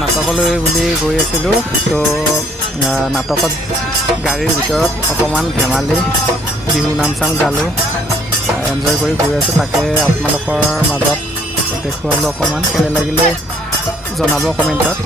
নাটকলৈ বুলি গৈ আছিলোঁ। তো নাটকত গাড়ীৰ ভিতৰত অকণমান ধেমালি বিহু নাম চাম গালোঁ, এনজয় কৰি গৈ আছোঁ। তাকে আপোনালোকৰ মাজত দেখুৱালোঁ অকণমান। কেনে লাগিলে জনাব কমেণ্টত।